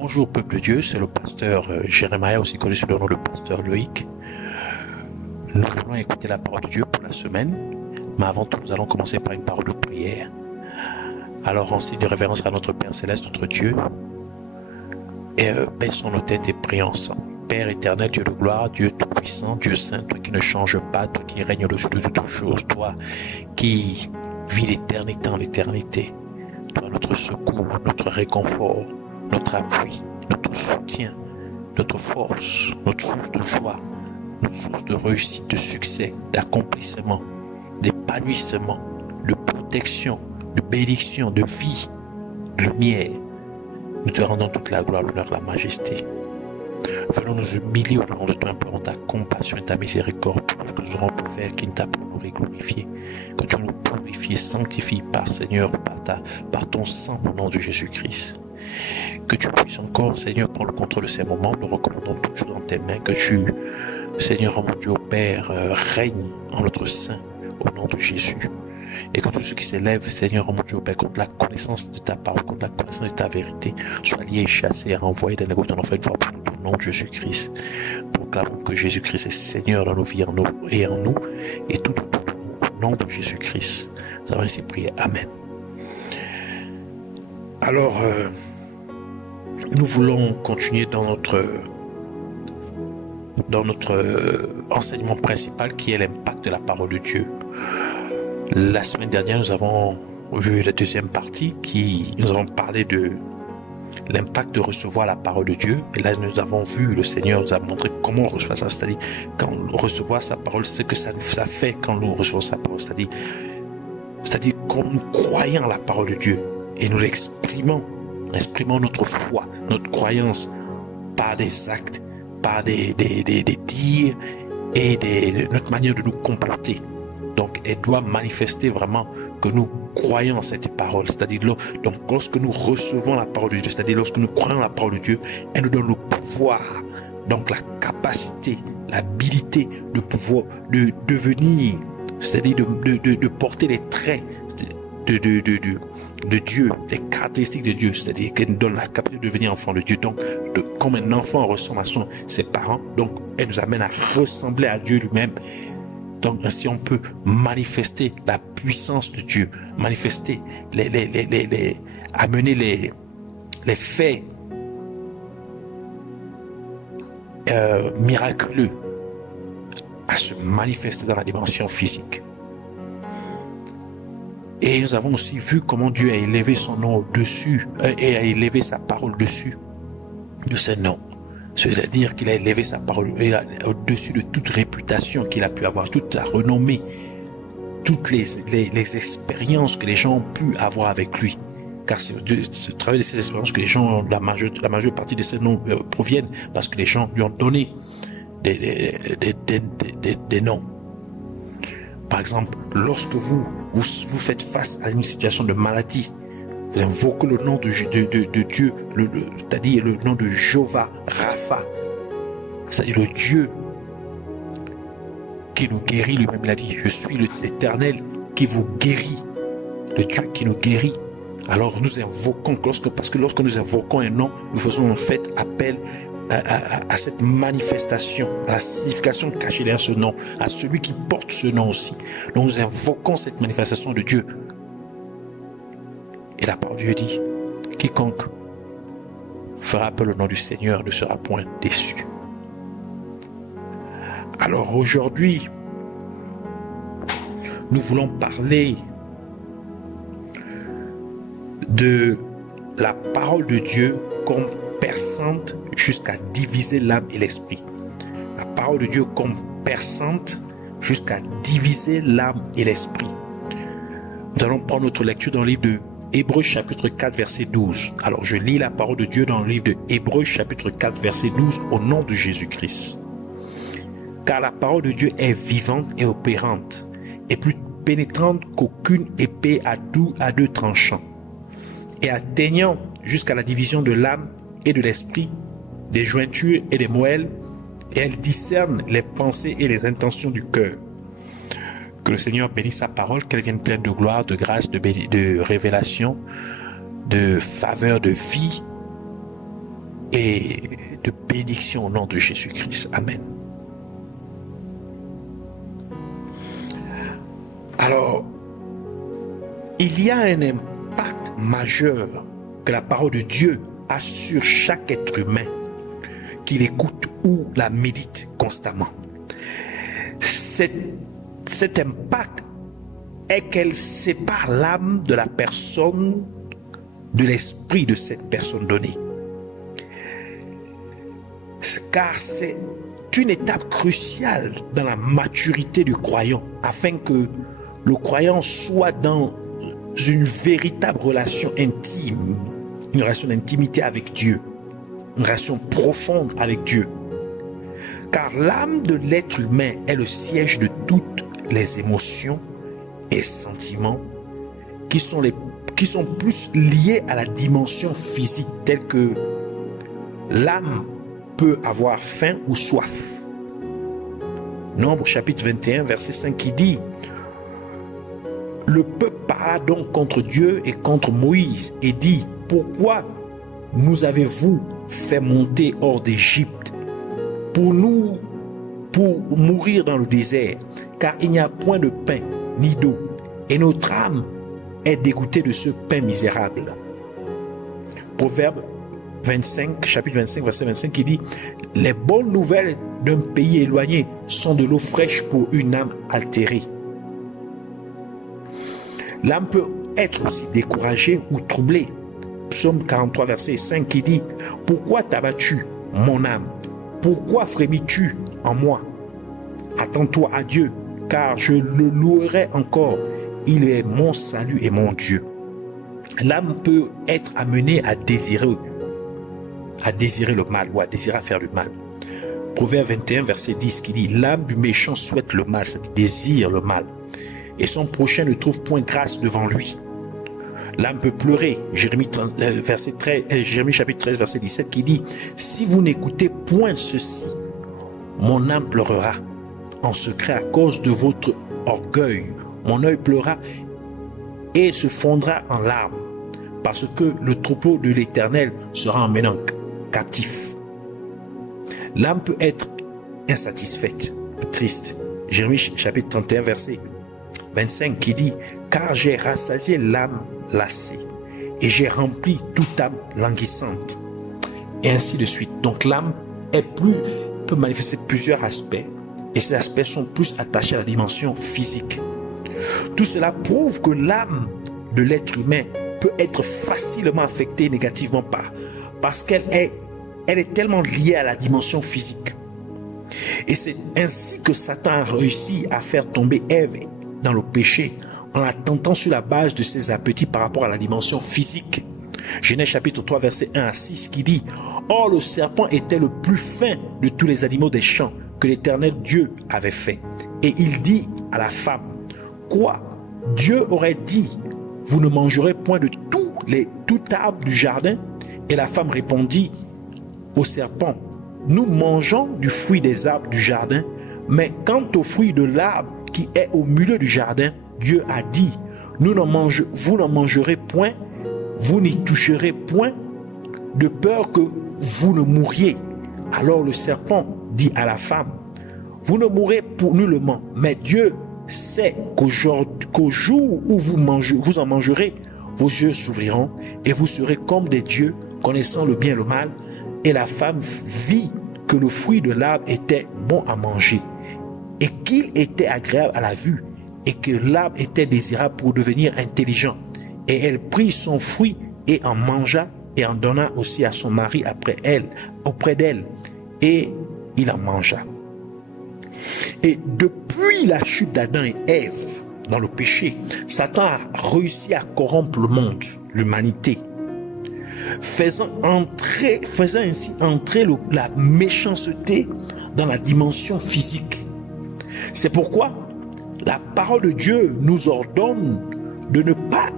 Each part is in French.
Bonjour peuple de Dieu, c'est le pasteur Jérémia, aussi connu sous le nom de pasteur Loïc. Nous voulons écouter la parole de Dieu pour la semaine, mais avant tout nous allons commencer par une parole de prière. Alors en signe de révérence à notre Père Céleste, notre Dieu, et baissons nos têtes et prions ensemble. Père éternel, Dieu de gloire, Dieu tout-puissant, Dieu saint, toi qui ne changes pas, toi qui règnes au-dessus de toutes choses, toi qui vis l'éternité en l'éternité, toi notre secours, notre réconfort, notre appui, notre soutien, notre force, notre source de joie, notre source de réussite, de succès, d'accomplissement, d'épanouissement, de protection, de bénédiction, de vie, de lumière. Nous te rendons toute la gloire, l'honneur, la majesté. Venons nous humilier au nom de toi, implorons ta compassion et ta miséricorde pour tout ce que nous aurons pu faire, qui ne t'a pas honoré, glorifié. Que tu nous purifies, sanctifies par Seigneur, par ton sang au nom de Jésus-Christ. Que tu puisses encore, Seigneur, prendre le contrôle de ces moments. Nous recommandons toutes choses dans tes mains. Que tu, Seigneur, mon Dieu, au Père, règne en notre sein au nom de Jésus. Et que tout ce qui s'élève, Seigneur, mon Dieu, au Père, contre la connaissance de ta parole, contre la connaissance de ta vérité, soit lié, chassé et renvoyé dans les groupes dans enfer, pour le nom de Jésus-Christ. Proclamons que Jésus-Christ est Seigneur dans nos vies, en nous, et tout autour de nous, au nom de Jésus-Christ. Nous avons ainsi prié. Amen. Alors, nous voulons continuer dans notre enseignement principal qui est l'impact de la parole de Dieu. La semaine dernière, nous avons vu la deuxième partie nous avons parlé de l'impact de recevoir la parole de Dieu. Et là, nous avons vu, le Seigneur nous a montré comment on reçoit ça, c'est-à-dire quand on reçoit sa parole, c'est que ça fait quand nous recevons sa parole, c'est-à-dire quand nous croyons à la parole de Dieu et nous l'exprimons notre foi, notre croyance par des actes, par des dires et notre manière de nous comporter. Donc, elle doit manifester vraiment que nous croyons en cette parole. C'est-à-dire, donc, lorsque nous recevons la parole de Dieu, c'est-à-dire lorsque nous croyons la parole de Dieu, elle nous donne le pouvoir, donc la capacité, l'habilité de pouvoir, de devenir, c'est-à-dire de porter les traits de Dieu, les caractéristiques de Dieu, c'est-à-dire qu'elle nous donne la capacité de devenir enfant de Dieu. Donc, comme un enfant ressemble à ses parents, donc elle nous amène à ressembler à Dieu lui-même. Donc ainsi on peut manifester la puissance de Dieu, manifester amener les faits miraculeux à se manifester dans la dimension physique. Et nous avons aussi vu comment Dieu a élevé son nom au-dessus et a élevé sa parole au-dessus de ses noms. C'est-à-dire qu'il a élevé sa parole au-dessus de toute réputation qu'il a pu avoir, toute sa renommée, toutes les expériences que les gens ont pu avoir avec lui. Car c'est au travers de ces expériences que les gens, la majeure partie de ces noms proviennent, parce que les gens lui ont donné des noms. Par exemple, lorsque vous faites face à une situation de maladie, vous invoquez le nom de Dieu, c'est-à-dire le nom de Jéhovah Rapha, c'est-à-dire le Dieu qui nous guérit lui-même. Il a dit, je suis l'Éternel qui vous guérit, le Dieu qui nous guérit. Alors nous invoquons, parce que lorsque nous invoquons un nom, nous faisons en fait appel à cette manifestation, à la signification cachée derrière ce nom, à celui qui porte ce nom aussi. Donc nous invoquons cette manifestation de Dieu. Et la parole de Dieu dit, quiconque fera appel au nom du Seigneur ne sera point déçu. Alors aujourd'hui, nous voulons parler de la parole de Dieu comme perçante jusqu'à diviser l'âme et l'esprit. La parole de Dieu comme perçante jusqu'à diviser l'âme et l'esprit. Nous allons prendre notre lecture dans le livre de Hébreux chapitre 4 verset 12. Alors je lis la parole de Dieu dans le livre de Hébreux chapitre 4 verset 12 au nom de Jésus-Christ. Car la parole de Dieu est vivante et opérante, et plus pénétrante qu'aucune épée à deux tranchants, et atteignant jusqu'à la division de l'âme et de l'esprit, des jointures et des moelles, et elle discerne les pensées et les intentions du cœur. Que le Seigneur bénisse sa parole, qu'elle vienne pleine de gloire, de grâce, de révélation, de faveur, de vie et de bénédiction au nom de Jésus-Christ. Amen. Alors, il y a un impact majeur que la parole de Dieu a sur chaque être humain qui l'écoute ou la médite constamment. Cet impact est qu'elle sépare l'âme de la personne, de l'esprit de cette personne donnée. Car c'est une étape cruciale dans la maturité du croyant, afin que le croyant soit dans une véritable relation intime, une relation d'intimité avec Dieu, une relation profonde avec Dieu. Car l'âme de l'être humain est le siège de toutes les émotions et sentiments qui sont plus liés à la dimension physique, telle que l'âme peut avoir faim ou soif. Nombre chapitre 21, verset 5 qui dit: le peuple parla donc contre Dieu et contre Moïse et dit: pourquoi nous avez-vous fait monter hors d'Égypte pour mourir dans le désert, car il n'y a point de pain ni d'eau, et notre âme est dégoûtée de ce pain misérable. Proverbe 25, chapitre 25, verset 25 qui dit: les bonnes nouvelles d'un pays éloigné sont de l'eau fraîche pour une âme altérée. L'âme peut être aussi découragée ou troublée. Psaume 43, verset 5 qui dit: pourquoi t'abattu, mon âme? Pourquoi frémis-tu en moi? Attends-toi à Dieu, car je le louerai encore. Il est mon salut et mon Dieu. L'âme peut être amenée à désirer le mal ou à désirer faire du mal. Proverbe 21, verset 10 qui dit: l'âme du méchant souhaite le mal, c'est-à-dire désire le mal, et son prochain ne trouve point grâce devant lui. L'âme peut pleurer. Jérémie chapitre 13, verset 17 qui dit: si vous n'écoutez point ceci, mon âme pleurera en secret à cause de votre orgueil. Mon œil pleurera et se fondra en larmes, parce que le troupeau de l'Éternel sera emmené captif. L'âme peut être insatisfaite, triste. Jérémie chapitre 31, verset 25 qui dit: car j'ai rassasié l'âme lassée et j'ai rempli toute âme languissante. Et ainsi de suite. Donc l'âme peut manifester plusieurs aspects, et ces aspects sont plus attachés à la dimension physique. Tout cela prouve que l'âme de l'être humain peut être facilement affectée négativement parce qu'elle est tellement liée à la dimension physique. Et c'est ainsi que Satan a réussi à faire tomber Ève dans le péché, en la tentant sur la base de ses appétits par rapport à la dimension physique. Genèse chapitre 3, verset 1 à 6 qui dit: or le serpent était le plus fin de tous les animaux des champs que l'Éternel Dieu avait fait. Et il dit à la femme: quoi? Dieu aurait dit: vous ne mangerez point de tout arbre du jardin? Et la femme répondit au serpent: nous mangeons du fruit des arbres du jardin, mais quant au fruit de l'arbre qui est au milieu du jardin, Dieu a dit: vous n'en mangerez point, vous n'y toucherez point, de peur que vous ne mouriez. Alors le serpent dit à la femme: vous ne mourrez pour nullement, mais Dieu sait qu'au jour où vous en mangerez, vos yeux s'ouvriront et vous serez comme des dieux, connaissant le bien et le mal. Et la femme vit que le fruit de l'arbre était bon à manger et qu'il était agréable à la vue, et que l'arbre était désirable pour devenir intelligent. Et elle prit son fruit et en mangea, et en donna aussi à son mari auprès d'elle, et il en mangea. Et depuis la chute d'Adam et Ève dans le péché, Satan a réussi à corrompre le monde, l'humanité, faisant ainsi entrer la méchanceté dans la dimension physique. C'est pourquoi la parole de Dieu nous ordonne de ne pas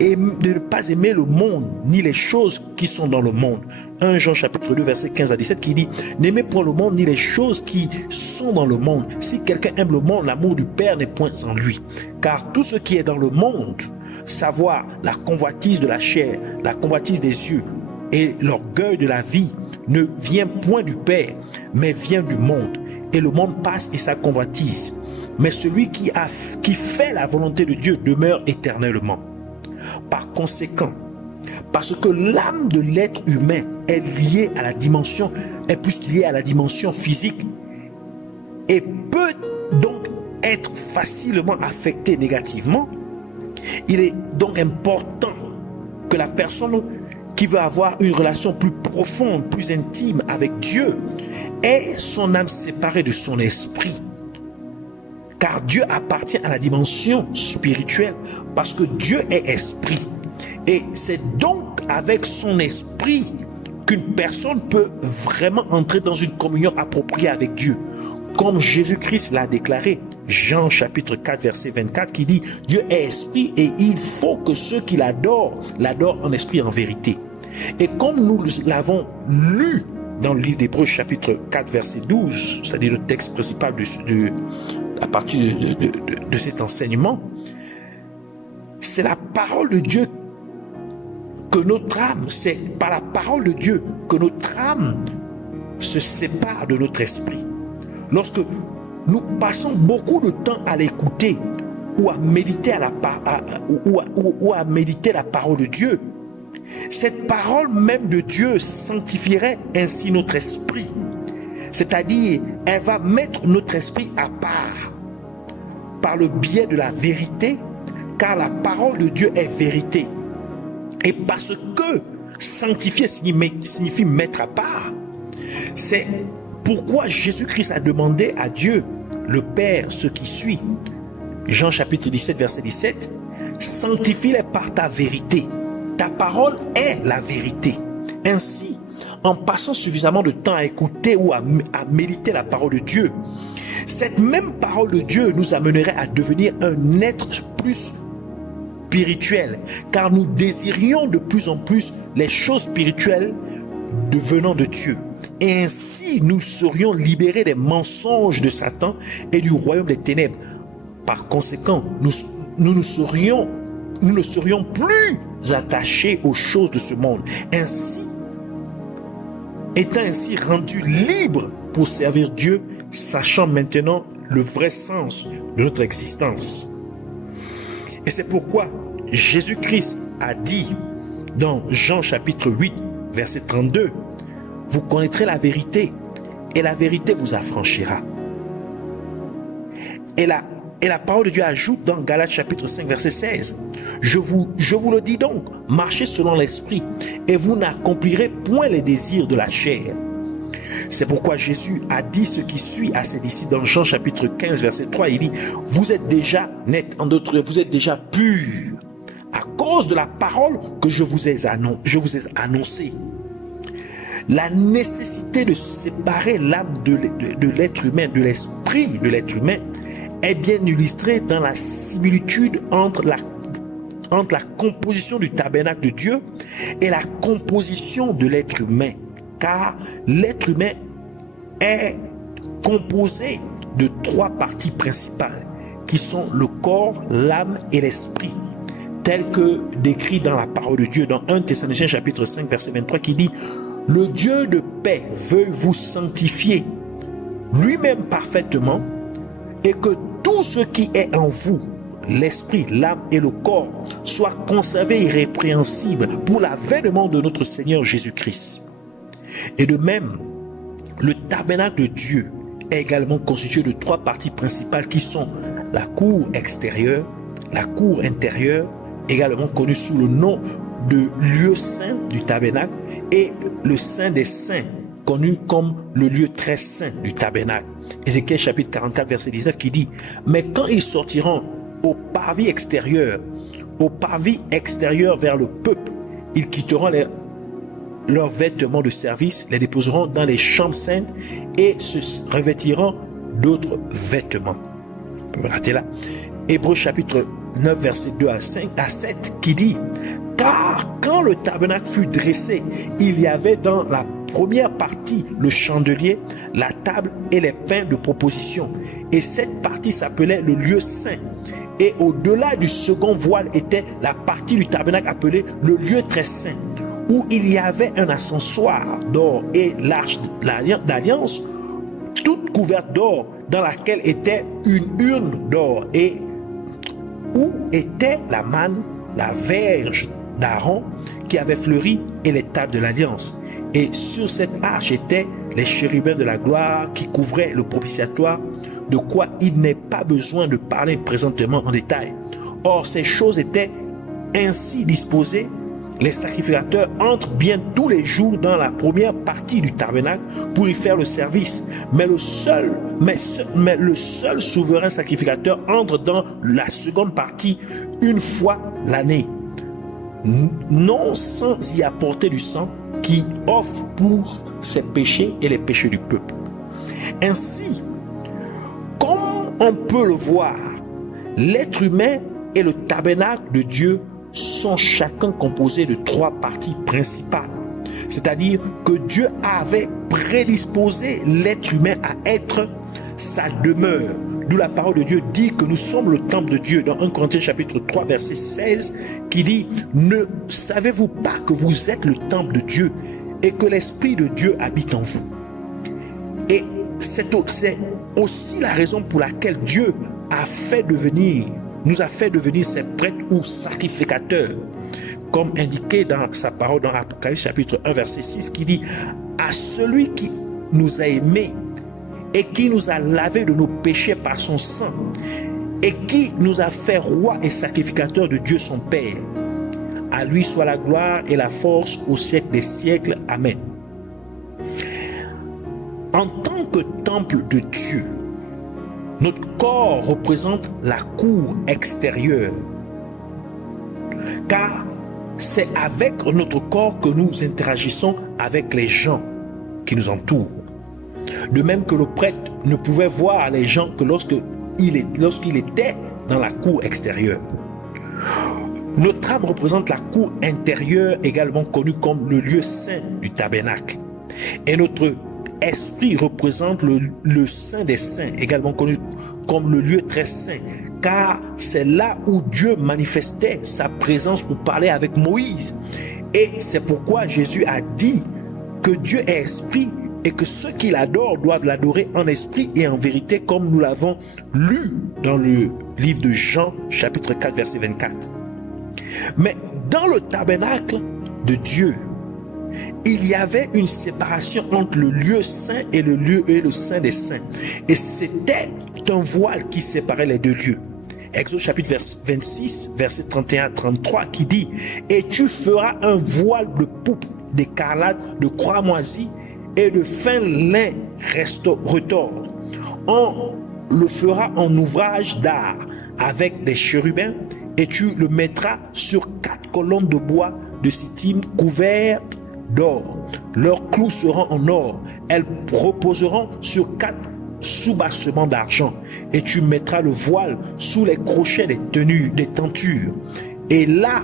aimer le monde, ni les choses qui sont dans le monde. 1 Jean chapitre 2, verset 15 à 17 qui dit: n'aimez point le monde, ni les choses qui sont dans le monde. Si quelqu'un aime le monde, l'amour du Père n'est point en lui. Car tout ce qui est dans le monde, savoir la convoitise de la chair, la convoitise des yeux et l'orgueil de la vie, ne vient point du Père, mais vient du monde. Et le monde passe et sa convoitise. Mais celui qui fait la volonté de Dieu demeure éternellement. Par conséquent, parce que l'âme de l'être humain est liée à la dimension, est plus liée à la dimension physique et peut donc être facilement affectée négativement, il est donc important que la personne qui veut avoir une relation plus profonde, plus intime avec Dieu ait son âme séparée de son esprit. Car Dieu appartient à la dimension spirituelle parce que Dieu est esprit. Et c'est donc avec son esprit qu'une personne peut vraiment entrer dans une communion appropriée avec Dieu. Comme Jésus-Christ l'a déclaré, Jean chapitre 4 verset 24 qui dit « Dieu est esprit et il faut que ceux qui l'adorent en esprit et en vérité. » Et comme nous l'avons lu dans le livre d'Hébreux chapitre 4 verset 12, c'est-à-dire le texte principal à partir de cet enseignement, c'est la parole de Dieu que notre âme, c'est par la parole de Dieu que notre âme se sépare de notre esprit. Lorsque nous passons beaucoup de temps à l'écouter ou à méditer à méditer la parole de Dieu, cette parole même de Dieu sanctifierait ainsi notre esprit. C'est-à-dire, elle va mettre notre esprit à part par le biais de la vérité, car la parole de Dieu est vérité. Et parce que sanctifier signifie mettre à part, c'est pourquoi Jésus-Christ a demandé à Dieu, le Père, ce qui suit. Jean chapitre 17, verset 17, « Sanctifie-les par ta vérité. Ta parole est la vérité. » Ainsi, en passant suffisamment de temps à écouter ou à méditer la parole de Dieu, cette même parole de Dieu nous amènerait à devenir un être plus spirituel, car nous désirions de plus en plus les choses spirituelles venant de Dieu. Et ainsi, nous serions libérés des mensonges de Satan et du royaume des ténèbres. Par conséquent, nous ne serions plus attachés aux choses de ce monde. Ainsi, étant ainsi rendus libres pour servir Dieu, sachant maintenant le vrai sens de notre existence. Et c'est pourquoi Jésus-Christ a dit dans Jean chapitre 8, verset 32, « Vous connaîtrez la vérité, et la vérité vous affranchira. » Et la parole de Dieu ajoute dans Galates chapitre 5, verset 16, « Je vous le dis donc, marchez selon l'esprit, et vous n'accomplirez point les désirs de la chair. » C'est pourquoi Jésus a dit ce qui suit à ses disciples dans Jean chapitre 15, verset 3, il dit, « Vous êtes déjà nets, en d'autres termes, vous êtes déjà purs, à cause de la parole que je vous ai annoncée. » La nécessité de séparer l'âme de l'être humain, de l'esprit de l'être humain, est bien illustrée dans la similitude entre la composition du tabernacle de Dieu et la composition de l'être humain. Car l'être humain est composé de trois parties principales qui sont le corps, l'âme et l'esprit, tel que décrit dans la parole de Dieu dans 1 Thessaloniciens chapitre 5 verset 23 qui dit « Le Dieu de paix veut vous sanctifier lui-même parfaitement et que tout ce qui est en vous, l'esprit, l'âme et le corps, soit conservé irrépréhensible pour l'avènement de notre Seigneur Jésus-Christ. » Et de même, le tabernacle de Dieu est également constitué de trois parties principales qui sont la cour extérieure, la cour intérieure, également connue sous le nom de lieu saint du tabernacle, et le saint des saints, connu comme le lieu très saint du tabernacle. Ézéchiel chapitre 44 verset 19 qui dit « Mais quand ils sortiront au parvis extérieur vers le peuple, ils quitteront leurs vêtements de service, les déposeront dans les chambres saintes et se revêtiront d'autres vêtements. » On peut rater là. Hébreux chapitre 9 verset 2 à 7 qui dit « Car quand le tabernacle fut dressé, il y avait dans la première partie le chandelier, la table et les pains de proposition. Et cette partie s'appelait le lieu saint. Et au-delà du second voile était la partie du tabernacle appelée le lieu très saint, où il y avait un ascensoir d'or et l'arche d'alliance, toute couverte d'or, dans laquelle était une urne d'or et où était la manne, la verge d'Aaron qui avait fleuri et les tables de l'alliance. Et sur cette arche étaient les chérubins de la gloire qui couvraient le propitiatoire, de quoi il n'est pas besoin de parler présentement en détail. Or, ces choses étaient ainsi disposées. Les sacrificateurs entrent bien tous les jours dans la première partie du tabernacle pour y faire le service. Mais le seul souverain sacrificateur entre dans la seconde partie une fois l'année, non sans y apporter du sang qui offre pour ses péchés et les péchés du peuple. Ainsi, comme on peut le voir, l'être humain et le tabernacle de Dieu sont chacun composés de trois parties principales. C'est-à-dire que Dieu avait prédisposé l'être humain à être sa demeure. D'où la parole de Dieu dit que nous sommes le temple de Dieu dans 1 Corinthiens chapitre 3 verset 16 qui dit « Ne savez-vous pas que vous êtes le temple de Dieu et que l'Esprit de Dieu habite en vous ?» Et c'est aussi la raison pour laquelle Dieu nous a fait devenir ses prêtres ou sacrificateurs, comme indiqué dans sa parole dans Apocalypse chapitre 1 verset 6 qui dit « À celui qui nous a aimés et qui nous a lavés de nos péchés par son sang et qui nous a fait rois et sacrificateurs de Dieu son Père, à lui soit la gloire et la force au siècle des siècles. Amen. » En tant que temple de Dieu, notre corps représente la cour extérieure, car c'est avec notre corps que nous interagissons avec les gens qui nous entourent. De même que le prêtre ne pouvait voir les gens que lorsqu'il était dans la cour extérieure. Notre âme représente la cour intérieure, également connue comme le lieu saint du tabernacle. Et notre esprit représente le Saint des Saints, également connu comme le lieu très saint, car c'est là où Dieu manifestait sa présence pour parler avec Moïse. Et c'est pourquoi Jésus a dit que Dieu est esprit et que ceux qui l'adorent doivent l'adorer en esprit et en vérité, comme nous l'avons lu dans le livre de Jean, chapitre 4, verset 24. Mais dans le tabernacle de Dieu, il y avait une séparation entre le lieu saint et le saint des saints. Et c'était un voile qui séparait les deux lieux. Exode chapitre 26, verset 31 à 33 qui dit « Et tu feras un voile de pourpre, d'écarlate, de cramoisi et de fin lin retors. On le fera en ouvrage d'art avec des chérubins et tu le mettras sur 4 colonnes de bois de sittim couvertes d'or. Leurs clous seront en or. Elles reposeront sur 4 soubassements d'argent. Et tu mettras le voile sous les crochets des tentures. Et là,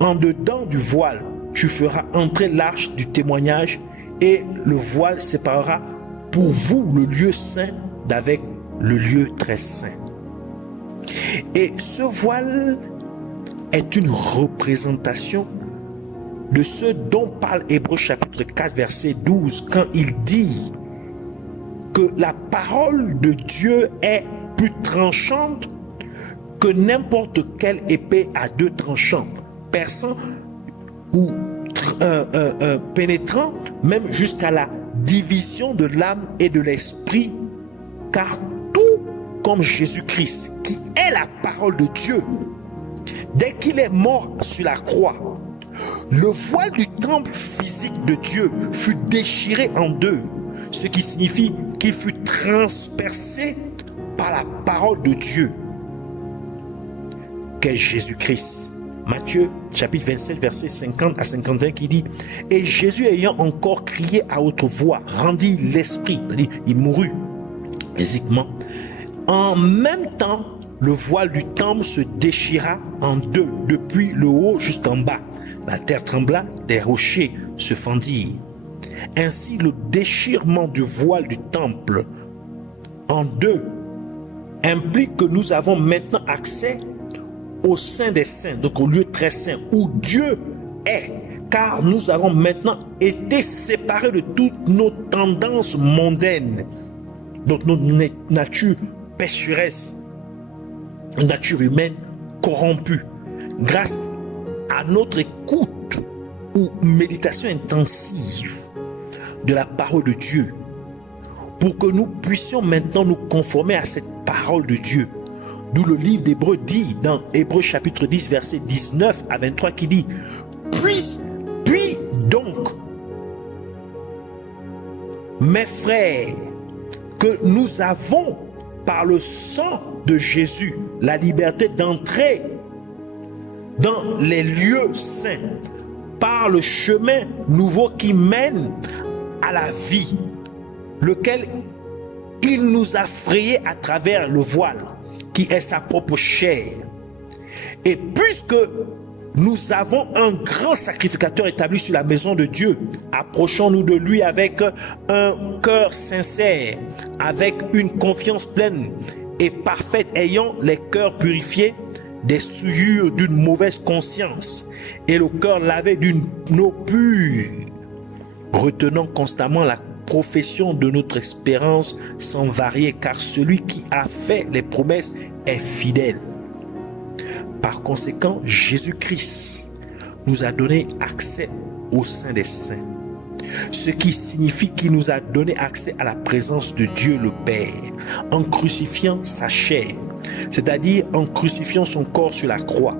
en dedans du voile, tu feras entrer l'arche du témoignage et le voile séparera pour vous le lieu saint d'avec le lieu très saint. Et ce voile est une représentation de ce dont parle Hébreux chapitre 4 verset 12 quand il dit que la parole de Dieu est plus tranchante que n'importe quelle épée à 2 tranchants, perçant ou pénétrant même jusqu'à la division de l'âme et de l'esprit, car tout comme Jésus-Christ, qui est la parole de Dieu, dès qu'il est mort sur la croix, le voile du temple physique de Dieu fut déchiré en deux, ce qui signifie qu'il fut transpercé par la parole de Dieu, qu'est Jésus-Christ. Matthieu chapitre 27 verset 50 à 51 qui dit « Et Jésus ayant encore crié à haute voix, rendit l'esprit, c'est-à-dire il mourut physiquement. En même temps, le voile du temple se déchira en deux, depuis le haut jusqu'en bas. La terre trembla, des rochers se fendirent. Ainsi, le déchirement du voile du temple en deux implique que nous avons maintenant accès au sein des saints, donc au lieu très saint, où Dieu est, car nous avons maintenant été séparés de toutes nos tendances mondaines, donc notre nature pécheresse, nature humaine corrompue, grâce à notre écoute ou méditation intensive de la parole de Dieu, pour que nous puissions maintenant nous conformer à cette parole de Dieu. D'où le livre d'Hébreux dit dans Hébreux chapitre 10 verset 19 à 23 qui dit: puis donc, mes frères, que nous avons par le sang de Jésus la liberté d'entrer dans les lieux saints par le chemin nouveau qui mène à la vie, lequel il nous a frayé à travers le voile qui est sa propre chair. Et puisque nous avons un grand sacrificateur établi sur la maison de Dieu, approchons-nous de lui avec un cœur sincère, avec une confiance pleine et parfaite, ayant les cœurs purifiés des souillures d'une mauvaise conscience et le cœur lavé d'une eau pure, retenant constamment la profession de notre espérance sans varier, car celui qui a fait les promesses est fidèle. Par conséquent, Jésus-Christ nous a donné accès au sein des saints, ce qui signifie qu'il nous a donné accès à la présence de Dieu le Père en crucifiant sa chair, c'est-à-dire en crucifiant son corps sur la croix.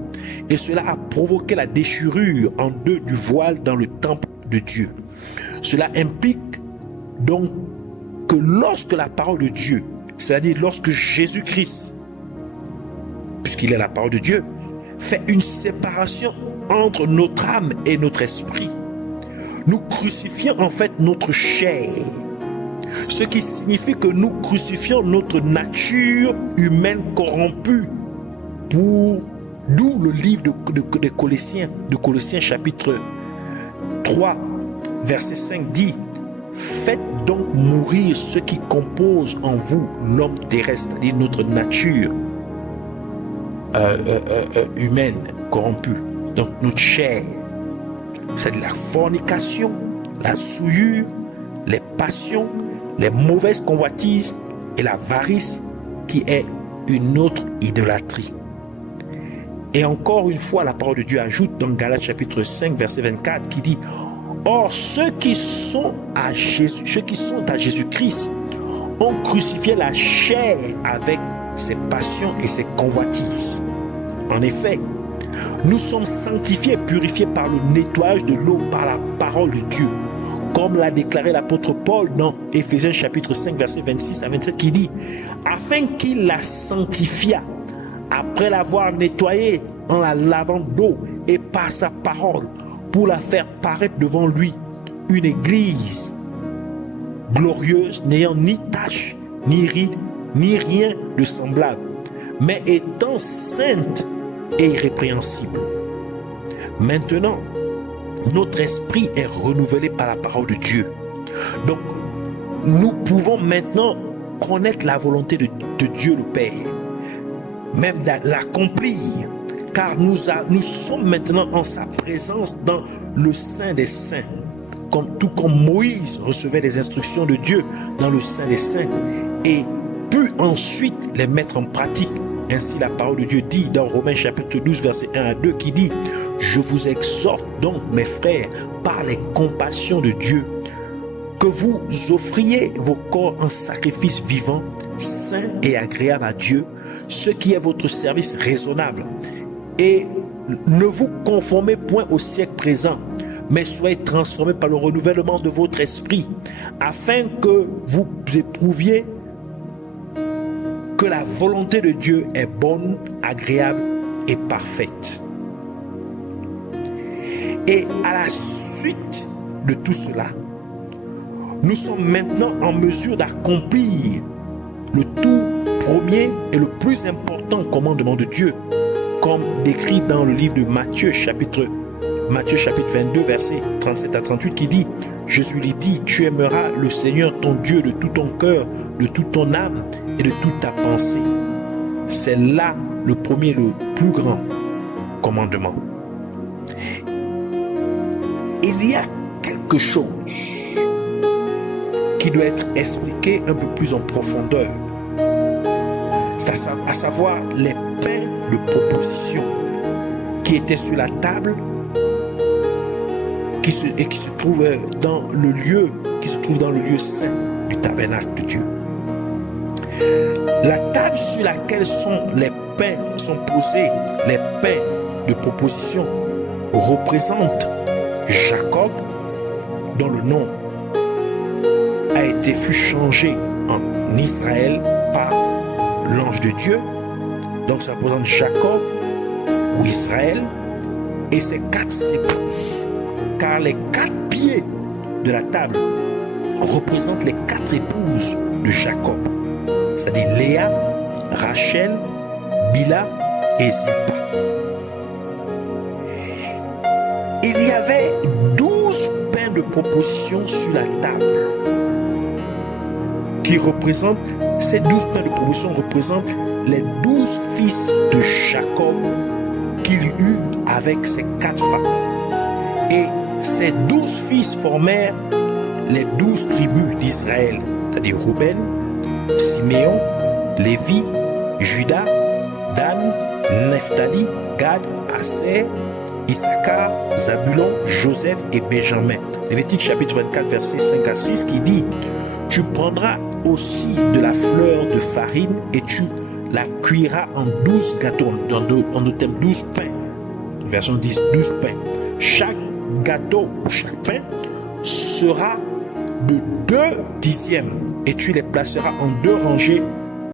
Et cela a provoqué la déchirure en deux du voile dans le temple de Dieu. Cela implique donc que lorsque la parole de Dieu, c'est-à-dire lorsque Jésus-Christ, puisqu'il est la parole de Dieu, fait une séparation entre notre âme et notre esprit, nous crucifions en fait notre chair, ce qui signifie que nous crucifions notre nature humaine corrompue, d'où le livre de Colossiens chapitre 3 verset 5 dit: faites donc mourir ce qui compose en vous l'homme terrestre, c'est-à-dire notre nature humaine corrompue, donc notre chair, c'est de la fornication, la souillure, les passions, les mauvaises convoitises et l'avarice, qui est une autre idolâtrie. Et encore une fois, la parole de Dieu ajoute dans Galates chapitre 5 verset 24 qui dit: or ceux qui sont à Jésus-Christ ont crucifié la chair avec ses passions et ses convoitises. En effet, nous sommes sanctifiés et purifiés par le nettoyage de l'eau par la parole de Dieu, comme l'a déclaré l'apôtre Paul dans Éphésiens chapitre 5 verset 26 à 27 qui dit: afin qu'il la sanctifia après l'avoir nettoyée en la lavant d'eau et par sa parole, pour la faire paraître devant lui une église glorieuse, n'ayant ni tache, ni ride, ni rien de semblable, mais étant sainte et irrépréhensible. Maintenant, notre esprit est renouvelé par la parole de Dieu. Donc, nous pouvons maintenant connaître la volonté de Dieu le Père, même l'accomplir, car nous sommes maintenant en sa présence dans le sein des saints, tout comme Moïse recevait les instructions de Dieu dans le sein des saints et put ensuite les mettre en pratique. Ainsi la parole de Dieu dit dans Romains chapitre 12 verset 1 à 2 qui dit: je vous exhorte donc mes frères par les compassions de Dieu, que vous offriez vos corps en sacrifice vivant, saint et agréable à Dieu, ce qui est votre service raisonnable. Et ne vous conformez point au siècle présent, mais soyez transformés par le renouvellement de votre esprit, afin que vous éprouviez que la volonté de Dieu est bonne, agréable et parfaite. Et à la suite de tout cela, nous sommes maintenant en mesure d'accomplir le tout premier et le plus important commandement de Dieu, comme décrit dans le livre de Matthieu chapitre 22 versets 37 à 38 qui dit: Jésus lui dit: tu aimeras le Seigneur ton Dieu de tout ton cœur, de toute ton âme et de toute ta pensée. C'est là le premier, le plus grand commandement. il y a quelque chose qui doit être expliqué un peu plus en profondeur. C'est à savoir les pains de proposition qui étaient sur la table qui se trouve dans le lieu saint du tabernacle de Dieu. La table sur laquelle les pains sont posés, les pains de proposition, représente Jacob, dont le nom fut changé en Israël par l'ange de Dieu. Donc ça représente Jacob ou Israël et ses 4 épouses, car les 4 pieds de la table représentent les 4 épouses de Jacob, c'est-à-dire Léa, Rachel, Bila et Zilpa. Il y avait 12 pains de proposition sur la table qui représentent, ces 12 pains de proposition représentent les 12 fils de Jacob qu'il eut avec ses 4 femmes. Et ces 12 fils formèrent les 12 tribus d'Israël, c'est-à-dire Rouben, Siméon, Lévi, Juda, Dan, Nephtali, Gad, Aser, Issachar, Zabulon, Joseph et Benjamin. Lévitique chapitre 24 versets 5 à 6 qui dit: tu prendras aussi de la fleur de farine et tu la cuiras en 12 gâteaux, en d'autres termes 12 pains. Version 10, 12 pains. Chaque gâteau ou chaque pain sera de 2 dixièmes et tu les placeras en 2 rangées